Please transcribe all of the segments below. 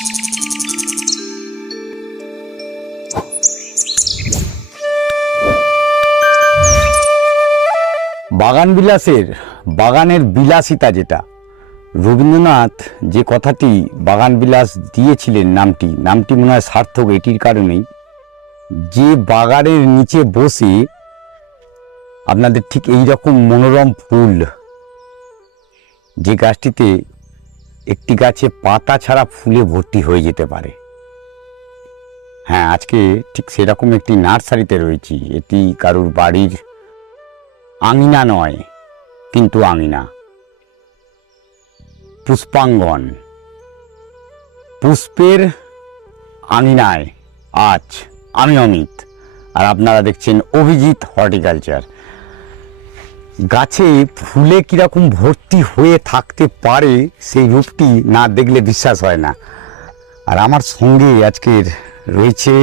বাগান বিলাসের বাগানের বিলাসিতা, যেটা রবীন্দ্রনাথ যে কথাটি বাগান বিলাস দিয়েছিলেন, নামটি মনে হয় সার্থক এটির কারণেই যে বাগানের নিচে বসে আপনাদের ঠিক এই রকম মনোরম ফুল, যে গাছটিতে একটি গাছে পাতা ছাড়া ফুলে ভর্তি হয়ে যেতে পারে। হ্যাঁ, আজকে ঠিক সেরকম একটি নার্সারিতে রয়েছি। এটি কারুর বাড়ির আঙিনা নয়, কিন্তু আঙিনা। পুষ্পাঙ্গন, পুষ্পের আঙিনায় আজ আমি অমিত, আর আপনারা দেখছেন অভিজিৎ হর্টিকালচার। গাছে ফুলে কিরকম ভর্তি হয়ে থাকতে পারে সেই রূপটি না দেখলে বিশ্বাস হয় না। আর আমার সঙ্গে আজকের রয়েছে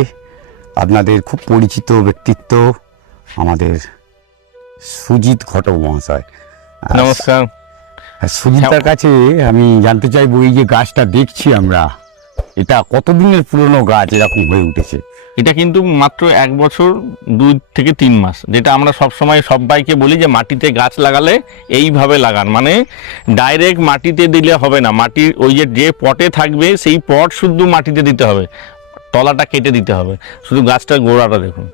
আপনাদের খুব পরিচিত ব্যক্তিত্ব, আমাদের সুজিত ঘটক মহাশয়। নমস্কার। সুজিতার কাছে আমি জানতে চাইবো, এই যে গাছটা দেখছি আমরা, এটা কতদিনের পুরনো গাছ এরকম হয়ে উঠেছে? এটা কিন্তু মাত্র 1 বছর 2 থেকে 3 মাস। যেটা আমরা সবসময় সবাইকে বলি যে মাটিতে গাছ লাগালে এইভাবে লাগান, মানে ডাইরেক্ট মাটিতে দিলে হবে না। মাটির ওই যে পটে থাকবে সেই পট শুদ্ধ মাটিতে দিতে হবে, তলাটা কেটে দিতে হবে। শুধু গাছটার গোড়াটা দেখুন,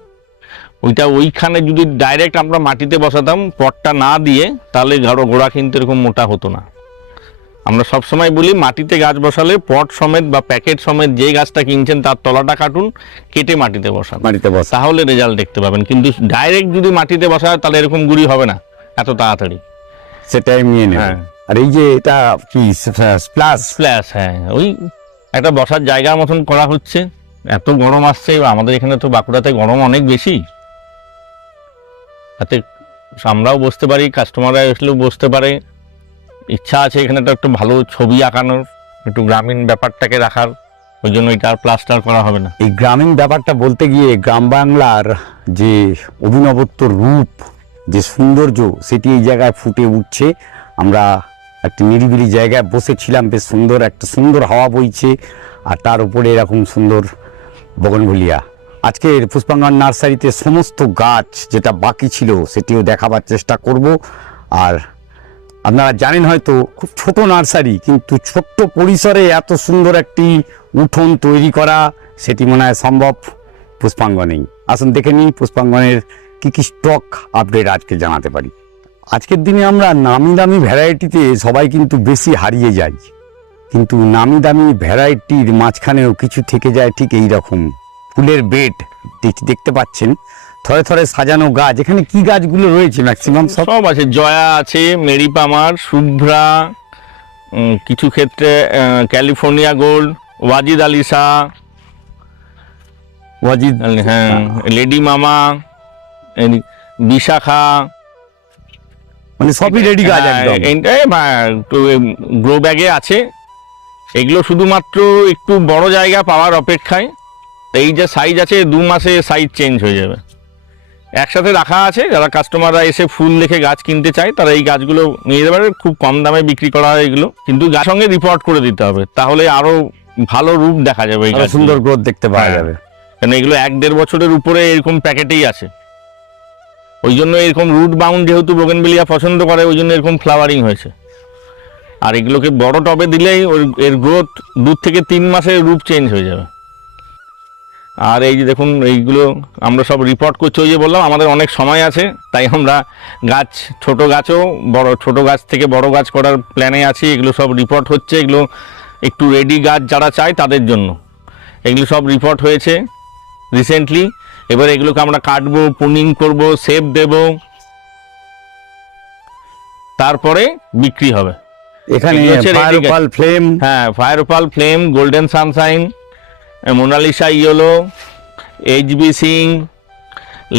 ওইখানে যদি ডাইরেক্ট আমরা মাটিতে বসাতাম পটটা না দিয়ে, তাহলে গোড়া কিন্তু এরকম মোটা হতো না। আমরা সবসময় বলি মাটিতে গাছ বসালে পট সমেত বা প্যাকেট সমেত যে গাছটা কিনছেন তার তলাটা কাটুন, কেটে মাটিতে বসান, তাহলে রেজাল্ট দেখতে পাবেন। কিন্তু ডাইরেক্ট যদি মাটিতে বসায় তাহলে এরকম গুড়ি হবে না এত তাড়াতাড়ি, সেটাই নিয়ে নেব। আর এই যে এটা কি স্প্ল্যাশ, হ্যাঁ, ওই একটা বসার জায়গার মতন করা হচ্ছে। এত গরম আসছে আমাদের এখানে, তো বাঁকুড়াতে গরম অনেক বেশি, তাতে আমরাও বসতে পারি, কাস্টমাররা এসলেও বসতে পারে। ইচ্ছা আছে এখানে একটা ভালো ছবি আঁকানোর, একটু গ্রামীণ ব্যাপারটাকে রাখার, ওই জন্য এটা আর প্লাস্টার করা হবে না। এই গ্রামীণ ব্যাপারটা বলতে গিয়ে গ্রাম বাংলার যে অভিনবত্ব রূপ, যে সৌন্দর্য, সেটি এই জায়গায় ফুটে উঠছে। আমরা একটি নিরিবিলি জায়গায় বসেছিলাম, বেশ সুন্দর হাওয়া বইছে, আর তার উপরে এরকম সুন্দর বগনভেলিয়া। আজকের পুষ্পাঙ্গন নার্সারিতে সমস্ত গাছ যেটা বাকি ছিল সেটিও দেখাবার চেষ্টা করব। আর আপনারা জানেন হয়তো খুব ছোট নার্সারি, কিন্তু ছোট্ট পরিসরে এত সুন্দর একটি উঠোন তৈরি করা, সেটি মনে হয় সম্ভব পুষ্পাঙ্গনেই। আসুন দেখে নিই পুষ্পাঙ্গনের কী স্টক আপডেট আজকে জানাতে পারি। আজকের দিনে আমরা নামি দামি ভ্যারাইটিতে সবাই কিন্তু বেশি হারিয়ে যাই, কিন্তু নামি দামি ভ্যারাইটির মাঝখানেও কিছু থেকে যায় ঠিক এই রকম ফুলের বেড দেখতে পাচ্ছেন, থরে থরে সাজানো গাছ। এখানে কি গাছগুলো রয়েছে? ম্যাক্সিমাম সব আছে, জয়া আছে, মেরিপামার, শুভ্রা, কিছু ক্ষেত্রে ক্যালিফোর্নিয়া গোল্ড, ওয়াজিদ আলী শাহ, হ্যাঁ, লেডি মামা, বিশাখা, মানে সবই রেডি গাছ একদম। গ্রো ব্যাগে আছে। এগুলো শুধুমাত্র একটু বড় জায়গা পাওয়ার অপেক্ষায়। এই যে সাইজ আছে, 2 মাসে সাইজ চেঞ্জ হয়ে যাবে। একসাথে রাখা আছে, যারা কাস্টমাররা এসে ফুল দেখে গাছ কিনতে চায় তারা এই গাছগুলো নিয়ে যেতে পারে। খুব কম দামে বিক্রি করা হয় এগুলো, কিন্তু গাছ সঙ্গে রিপোর্ট করে দিতে হবে, তাহলে আরো ভালো রূপ দেখা যাবে, এই গাছ সুন্দর গ্রোথ দেখতে পাওয়া যাবে। কারণ এগুলো 1-1.5 বছরের উপরে এরকম প্যাকেটেই আছে। ওই জন্য এরকম রুট বাউন্ড, যেহেতু বোগেনভেলিয়া পছন্দ করে, ওই জন্য এরকম ফ্লাওয়ারিং হয়েছে। আর এগুলোকে বড় টবে দিলেই এর গ্রোথ 2 থেকে 3 মাসে রূপ চেঞ্জ হয়ে যাবে। আর এই যে দেখুন, এইগুলো আমরা সব রিপোর্ট করছি। ওই যে বললাম আমাদের অনেক সময় আছে, তাই আমরা গাছ, ছোট গাছও ছোট গাছ থেকে বড় গাছ করার প্ল্যানে আছি। এগুলো সব রিপোর্ট হচ্ছে, এগুলো একটু রেডি গাছ যারা চায় তাদের জন্য। এগুলো সব রিপোর্ট হয়েছে রিসেন্টলি। এবার এগুলোকে আমরা কাটবো, পুনিং করব, শেপ দেব, তারপরে বিক্রি হবে। এখানে ফায়ার ওপাল ফ্লেম, হ্যাঁ, fire opal flame, golden sunshine, Monalisa yellow, HB Singh,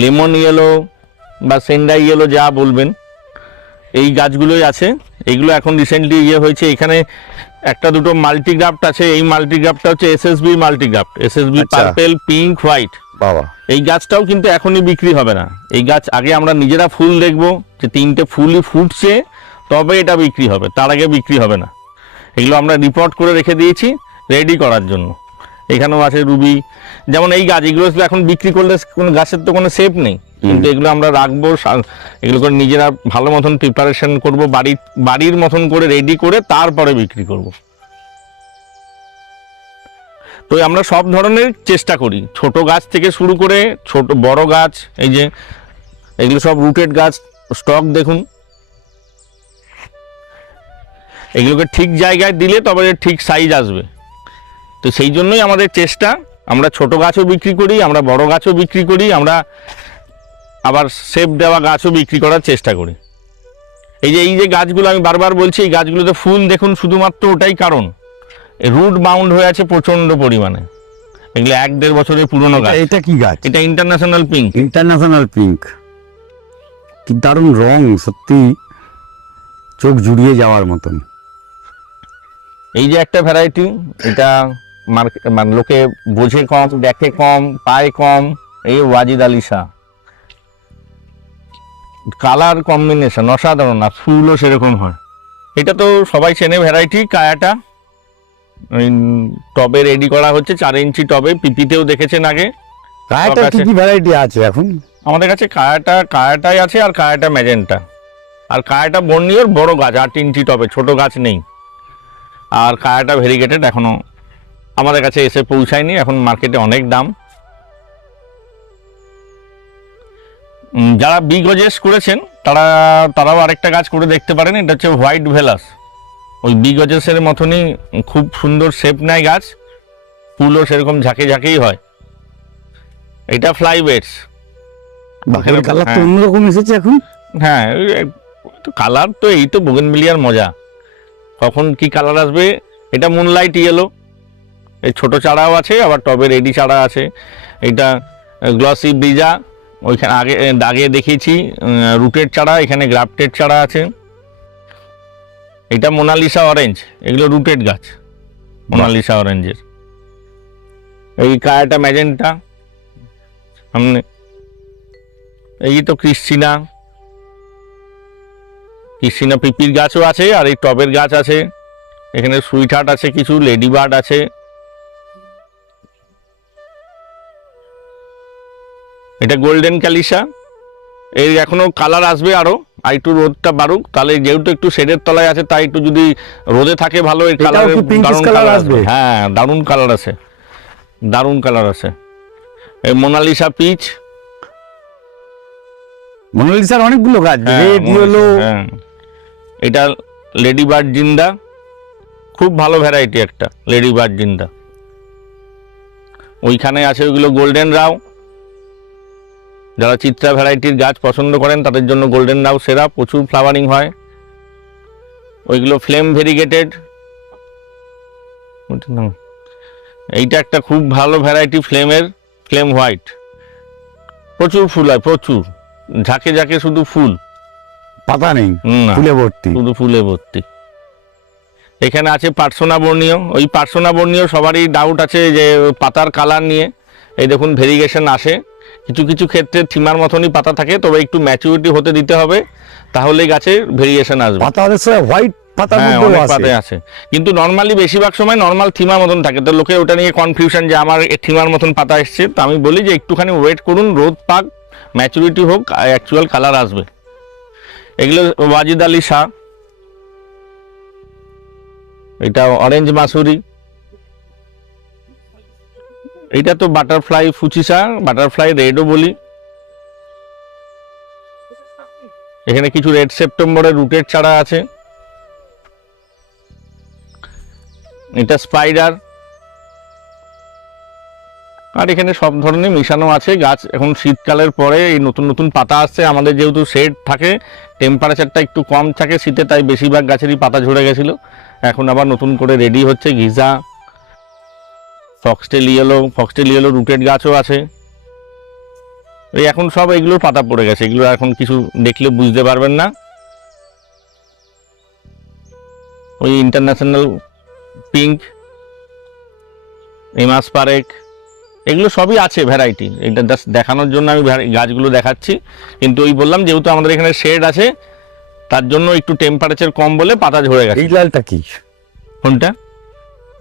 lemon yellow বা সেন্ডা ইয়েলো, যা বলবেন, এই গাছগুলোই আছে। এইগুলো এখন রিসেন্টলি হয়েছে। এখানে 1-2 মাল্টিগ্রাফট আছে। এই মাল্টিগ্রাফটটা হচ্ছে SSB multigraft, SSB purple, pink, white. বাবা, এই গাছটাও কিন্তু এখনই বিক্রি হবে না। এই গাছ আগে আমরা নিজেরা ফুল দেখবো যে 3টে ফুলই ফুটছে, তবে এটা বিক্রি হবে, তার আগে বিক্রি হবে না। এগুলো আমরা রিপোর্ট করে রেখে দিয়েছি। রেডি করার জন্য। এখানেও আছে রুবি, যেমন এই গাছ, এগুলো এখন বিক্রি করলে কোনো গাছের তো কোনো সেফ নেই, কিন্তু এগুলো আমরা রাখবো, এগুলো করে নিজেরা ভালো মতন প্রিপারেশন করব, বাড়ির মতন করে রেডি করে তারপরে বিক্রি করব। তো আমরা সব ধরনের চেষ্টা করি, ছোট গাছ থেকে শুরু করে ছোট বড় গাছ, এই যে এগুলো সব রুটেড গাছ, স্টক দেখুন, এগুলোকে ঠিক জায়গায় দিলে তবে ঠিক সাইজ আসবে। তো সেই জন্যই আমাদের চেষ্টা, আমরা ছোট গাছও বিক্রি করি, আমরা বড় গাছও বিক্রি করি, আমরা আবার শেপ দেওয়া গাছও বিক্রি করার চেষ্টা করি। এই যে গাছগুলো আমি বারবার বলছি, এই গাছগুলোতে ফুল দেখুন, শুধুমাত্র ওটাই কারণ রুট বাউন্ড হয়ে আছে প্রচন্ড পরিমাণে। এগুলো 1-1.5 বছরের পুরনো গাছ। এটা কি গাছ? এটা ইন্টারন্যাশনাল পিঙ্ক। ইন্টারন্যাশনাল পিঙ্ক, কি দারুণ রং, সত্যি চোখ জুড়িয়ে যাওয়ার মতন। এই যে একটা ভ্যারাইটি, এটা মানে লোকে বোঝে কম, দেখে কম, পায় কম, এই ওয়াজিদ আলী শাহ। কালার কম্বিনেশন অসাধারণ, আর ফুলও সেরকম হয়। এটা তো সবাই চেনে ভ্যারাইটি, কায়াটা। টবে রেডি করা হচ্ছে, 4 ইঞ্চি টবে, পিপিতেও দেখেছেন আগে। কায়াটা কি কি ভ্যারাইটি আছে এখন আমাদের কাছে? কায়াটাই আছে, আর কায়াটা ম্যাজেন্টা, আর কায়াটা বর্নিওর বড় গাছ 8 ইঞ্চি টবে, ছোট গাছ নেই। আর কায়াটা ভেরিগেটেড এখনো আমাদের কাছে এসে পৌঁছায়নি, এখন মার্কেটে অনেক দাম। যারা বি গজেস করেছেন তারাও আরেকটা গাছ করে দেখতে পারেন, এটা হচ্ছে হোয়াইট ভেলাস। ওই বি গজেসের মতনই খুব সুন্দর শেপ নেয় গাছ, ফুলও সেরকম ঝাঁকে ঝাঁকেই হয়। এটা ফ্লাই বেডস। কালার তো অন্যরকম এসেছে এখন। হ্যাঁ, কালার তো এই তো বোগেনভিলিয়ার মজা, কখন কি কালার আসবে। এটা মুনলাইট ইয়েলো, এই ছোট চারাও আছে, আবার টবে রেডি চারা আছে। এটা গ্লসি ব্রিজা, ওইখানে আগে দেখিয়েছি রুটেড চারা, এখানে গ্রাফটেড চারা আছে। এটা মোনালিসা অরেঞ্জ, এগুলো রুটেড গাছ মোনালিসা অরেঞ্জের। এই কায়াটা ম্যাজেন্টা সামনে, এই তো ক্রিস্টিনা পিপির গাছও আছে, আর এই টবের গাছ আছে। এখানে সুইট হার্ট আছে, কিছু লেডি বার্ড আছে। এটা গোল্ডেন ক্যালিসা, এর এখনো কালার আসবে, আরো একটু রোদটা বাড়ুক, তাহলে যেহেতু একটু শেডের তলায় আছে, তাই একটু যদি রোদে থাকে ভালো, এই কালার দারুণ কালার আসবে। হ্যাঁ, দারুণ কালার আছে, দারুণ কালার আছে। এই মোনালিসা পিচ, মোনালিসার অনেকগুলো গাছ, রেড ইয়েলো। এটা লেডি বার্ড জিন্দা, খুব ভালো ভ্যারাইটি একটা লেডি বার্ড জিন্দা। ওইখানে আছে ওইগুলো গোল্ডেন রাও, যারা চিত্রা ভ্যারাইটির গাছ পছন্দ করেন তাদের জন্য গোল্ডেন রাও সেরা, প্রচুর ফ্লাওয়ারিং হয়। ওইগুলো ফ্লেম ভেরিগেটেড। এইটা একটা খুব ভালো ভ্যারাইটি ফ্লেমের, ফ্লেম হোয়াইট, প্রচুর ফুল হয়, প্রচুর ঝাঁকে ঝাঁকে, শুধু ফুল, পাতা নেই, ফুলে ভর্তি, শুধু ফুলে ভর্তি। এখানে আছে পার্সোনা বর্নিও। ওই পার্সোনা বর্নিও সবারই ডাউট আছে যে পাতার কালার নিয়ে। এই দেখুন ভেরিগেশন আসে, কিছু কিছু ক্ষেত্রে থিমার মতনই পাতা থাকে, তবে একটু ম্যাচুরিটি হতে দিতে হবে, তাহলেই গাছের ভেরিয়েশন আসবে। পাতা হোয়াইট পাতা আছে, কিন্তু নর্মালি বেশিরভাগ সময় নর্মাল থিমা মতন থাকে। তো লোকে ওটা নিয়ে কনফিউশন যে আমার থিমার মতন পাতা এসছে। তো আমি বলি যে একটুখানি ওয়েট করুন, রোদ পাক, ম্যাচুরিটি হোক, অ্যাকচুয়াল কালার আসবে। এগুলো ওয়াজিদ আলী শাহ, এটা অরেঞ্জ মাসুরি। এটা তো বাটারফ্লাই ফুচিসা, বাটারফ্লাই রেডও বলি। এখানে কিছু রেড সেপ্টেম্বরের রুটের চারা আছে। এটা স্পাইডার, আর এখানে সব ধরনের মিশানো আছে গাছ। এখন শীতকালের পরে এই নতুন নতুন পাতা আসছে, আমাদের যেহেতু শেড থাকে, টেম্পারেচারটা একটু কম থাকে শীতে, তাই বেশিরভাগ গাছেরই পাতা ঝরে গেছিল। এখন আবার নতুন করে রেডি হচ্ছে গিজা, ফক্সটেল ইয়েলো রুটেড গাছও আছে। এই এখন সব এগুলোর পাতা পড়ে গেছে, এগুলো এখন কিছু দেখলে বুঝতে পারবেন না। ওই ইন্টারন্যাশনাল পিঙ্ক, এমাস পারেক, এগুলো সবই আছে ভ্যারাইটি। এটা জাস্ট দেখানোর জন্য আমি গাছগুলো দেখাচ্ছি, কিন্তু ওই বললাম যেহেতু আমাদের এখানে শেড আছে, তার জন্য একটু টেম্পারেচার কম বলে পাতা ঝরে গেছে। এই লালটা কি? কোনটা?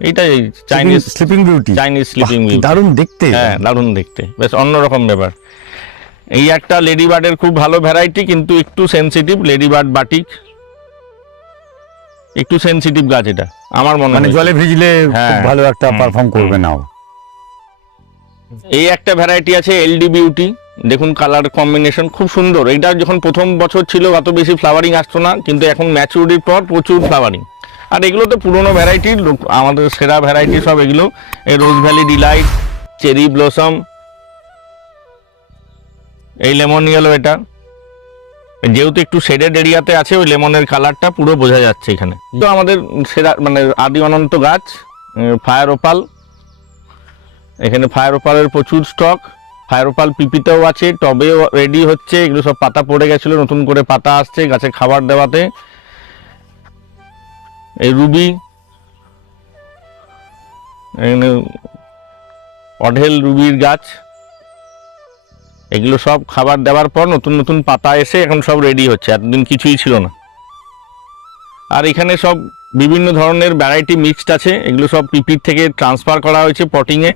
এইটা Chinese sleeping beauty, Chinese sleeping beauty, দারুণ দেখতে। হ্যাঁ দারুণ দেখতে, বেশ অন্যরকম ব্যাপার। এই একটা লেডি বার্ডের খুব ভালো ভ্যারাইটি, কিন্তু একটু সেনসিটিভ। লেডি বার্ড বাটিক একটু সেনসিটিভ গাছ, এটা আমার মনে মানে হয় জলে ভিজলে হ্যাঁ, খুব ভালো একটা পারফর্ম করবে নাও। এই একটা ভ্যারাইটি আছে এলডি বিউটি, দেখুন কালার কম্বিনেশন খুব সুন্দর। এটা যখন প্রথম বছর ছিল অত বেশি ফ্লাওয়ারিং আসতো না, কিন্তু এখন ম্যাচুরিটির পর প্রচুর ফ্লাওয়ারিং। আর এগুলো তো পুরোনো ভ্যারাইটি, আমাদের সেরা ভ্যারাইটি সব এগুলো। এই রোজ ভ্যালি ডিলাইট, চেরি ব্লসম, এই লেমন ইয়েলো, এটা যেহেতু একটু শেডেড এরিয়াতে আছে ওই লেমনের কালারটা পুরো বোঝা যাচ্ছে এখানে। তো আমাদের সেরা মানে আদি অনন্ত গাছ ফায়ার ওপাল, এখানে ফায়ার ওপালের প্রচুর স্টক। ফায়ার ওপাল পিপিতেও আছে, টবেও রেডি হচ্ছে। এগুলো সব পাতা পড়ে গেছিল, নতুন করে পাতা আসছে গাছে খাবার দেওয়াতে। এই রুবি, এখানে অঢেল রুবির গাছ, এগুলো সব খাবার দেওয়ার পর নতুন নতুন পাতা এসে এখন সব রেডি হচ্ছে, এতদিন কিছুই ছিল না। আর এখানে সব বিভিন্ন ধরনের ভ্যারাইটি মিক্সড আছে, এগুলো সব পিপির থেকে ট্রান্সফার করা হয়েছে পটিংয়ে।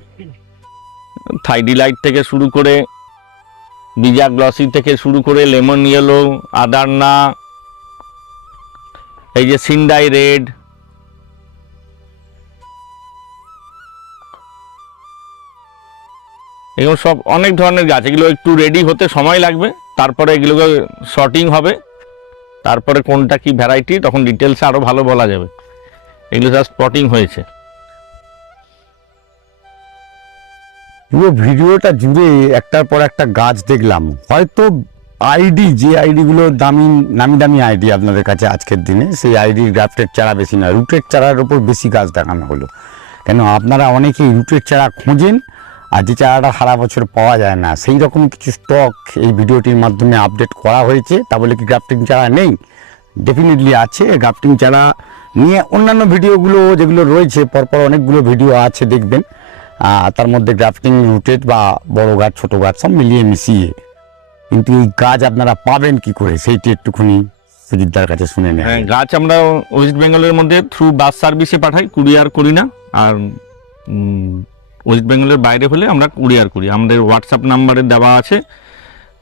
থাইডিলাইট থেকে শুরু করে বিজা গ্লসি থেকে শুরু করে লেমন ইয়েলো, আদারনা, এই যে সিন্ডাই রেড, এগুলো সব অনেক ধরনের গাছ। এগুলো একটু রেডি হতে সময় লাগবে, তারপরে এগুলোকে শর্টিং হবে, তারপরে কোনটা কি ভ্যারাইটি তখন ডিটেলসে আরো ভালো বলা যাবে। এগুলো সব স্পটিং হয়েছে। পুরো ভিডিওটা জুড়ে একটার পর একটা গাছ দেখলাম। হয়তো আইডি, যে আইডিগুলো দামি নামি দামি আইডি আপনাদের কাছে আজকের দিনে, সেই আইডি গ্রাফটেড চারা বেশি না, রুটেড চারার ওপর বেশি গাছ দেখানো হলো। কেন আপনারা অনেকেই রুটেড চারা খোঁজেন, আর যে চারাটা সারা বছর পাওয়া যায় না, সেই রকম কিছু স্টক এই ভিডিওটির মাধ্যমে আপডেট করা হয়েছে। তা বলে কি গ্রাফটিং চারা নেই? ডেফিনেটলি আছে। গ্রাফটিং চারা নিয়ে অন্যান্য ভিডিওগুলো যেগুলো রয়েছে, পরপর অনেকগুলো ভিডিও আছে, দেখবেন। তার মধ্যে গ্রাফটিং, রুটেড বা বড় গাছ ছোট গাছ সব মিলিয়ে মিশিয়ে। কিন্তু এই গাছ আপনারা পাবেন কি করে, সেইটি একটুখানি সুজিতদার কাছে শুনে নেন। হ্যাঁ, গাছ আমরা ওয়েস্ট বেঙ্গলের মধ্যে থ্রু বাস সার্ভিসে পাঠাই, কুরিয়ার করি না। আর ওয়েস্ট বেঙ্গলের বাইরে হলে আমরা কুরিয়ার করি। আমাদের হোয়াটসঅ্যাপ নাম্বারে দেওয়া আছে,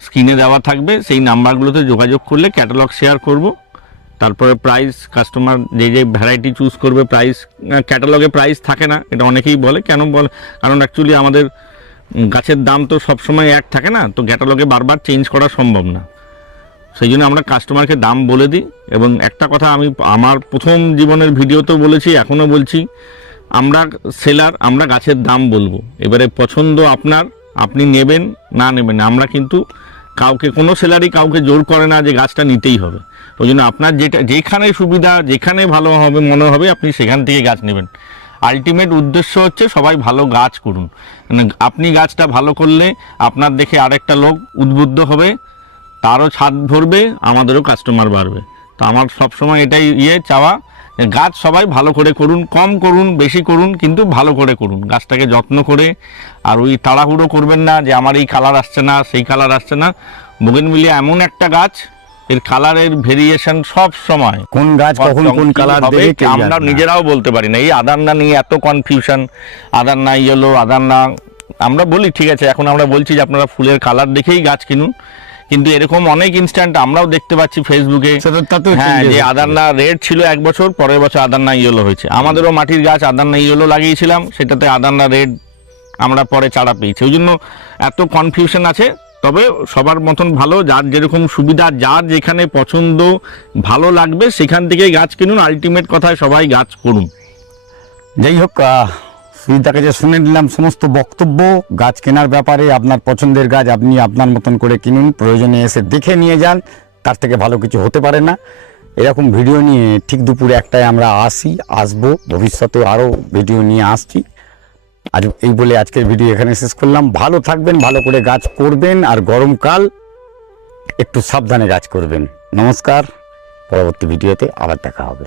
স্ক্রিনে দেওয়া থাকবে, সেই নাম্বারগুলোতে যোগাযোগ করলে ক্যাটালগ শেয়ার করব। তারপরে প্রাইস, কাস্টমার যে যে ভ্যারাইটি চুজ করবে, প্রাইস ক্যাটালগে প্রাইস থাকে না, এটা অনেকেই বলে। কেন বলে? কারণ অ্যাকচুয়ালি আমাদের গাছের দাম তো সবসময় এক থাকে না, তো ক্যাটালগে বারবার চেঞ্জ করা সম্ভব না। সেই জন্য আমরা কাস্টমারকে দাম বলে দিই। এবং একটা কথা আমি আমার প্রথম জীবনের ভিডিওতেও বলেছি, এখনও বলছি, আমরা সেলার, আমরা গাছের দাম বলবো। এবারে পছন্দ আপনার, আপনি নেবেন না নেবেন, আমরা কিন্তু কাউকে, কোনো সেলারই কাউকে জোর করে না যে গাছটা নিতেই হবে। ওই জন্য আপনার যেটা যেখানে সুবিধা, যেখানে ভালো হবে মনে হবে, আপনি সেখান থেকে গাছ নেবেন। আলটিমেট উদ্দেশ্য হচ্ছে সবাই ভালো গাছ করুন। মানে আপনি গাছটা ভালো করলে আপনার দেখে আরেকটা লোক উদ্বুদ্ধ হবে, তারও ছাদ ভরবে, আমাদেরও কাস্টমার বাড়বে। তো আমার সবসময় এটাই চাওয়া, গাছ সবাই ভালো করে করুন, কম করুন বেশি করুন, কিন্তু ভালো করে করুন, গাছটাকে যত্ন করে। আর ওই তাড়াহুড়ো করবেন না যে আমার এই কালার আসছে না, সেই কালার আসছে না। বোগেনভিলিয়া এমন একটা গাছ, এর কালারের ভেরিয়েশন সব সময়, কোন গাছ কখন কোন কালার হবে দেবে কেউ আমরা জানে না। নিজেরাও বলতে পারি না। এই আদারনা নিয়ে এত কনফিউশন, আদারনা ইয়েলো, আদারনা, আমরা বলি ঠিক আছে, এখন আমরা বলছি যে আপনারা ফুলের কালার দেখেই গাছ কিনুন, কিন্তু এরকম অনেক ইনস্ট্যান্ট আমরাও দেখতে পাচ্ছি ফেসবুকে, হ্যাঁ, যে আদারনা রেড ছিল এক বছর, পরের বছর আদারনা ইয়েলো হয়েছে। আমাদেরও মাটির গাছ আদারনা ইয়েলো লাগিয়েছিলাম, সেটাতে আদারনা রেড আমরা পরে চারা পেয়েছি। ওই জন্য এত কনফিউশন আছে। তবে সবার মতন ভালো, যার যেরকম সুবিধা, যার যেখানে পছন্দ ভালো লাগবে সেখান থেকেই গাছ কিনুন। আলটিমেট কথায় সবাই গাছ করুন। যাই হোক, সুজিতার কাছে শুনে নিলাম সমস্ত বক্তব্য গাছ কেনার ব্যাপারে। আপনার পছন্দের গাছ আপনি আপনার মতন করে কিনুন, প্রয়োজনে এসে দেখে নিয়ে যান, তার থেকে ভালো কিছু হতে পারে না। এরকম ভিডিও নিয়ে ঠিক দুপুরে একটায় আমরা আসবো, ভবিষ্যতে আরও ভিডিও নিয়ে আসছি। আজ এই বলে আজকের ভিডিও এখানে শেষ করলাম। ভালো থাকবেন, ভালো করে গাছ করবেন, আর গরমকাল একটু সাবধানে গাছ করবেন। নমস্কার, পরবর্তী ভিডিওতে আবার দেখা হবে।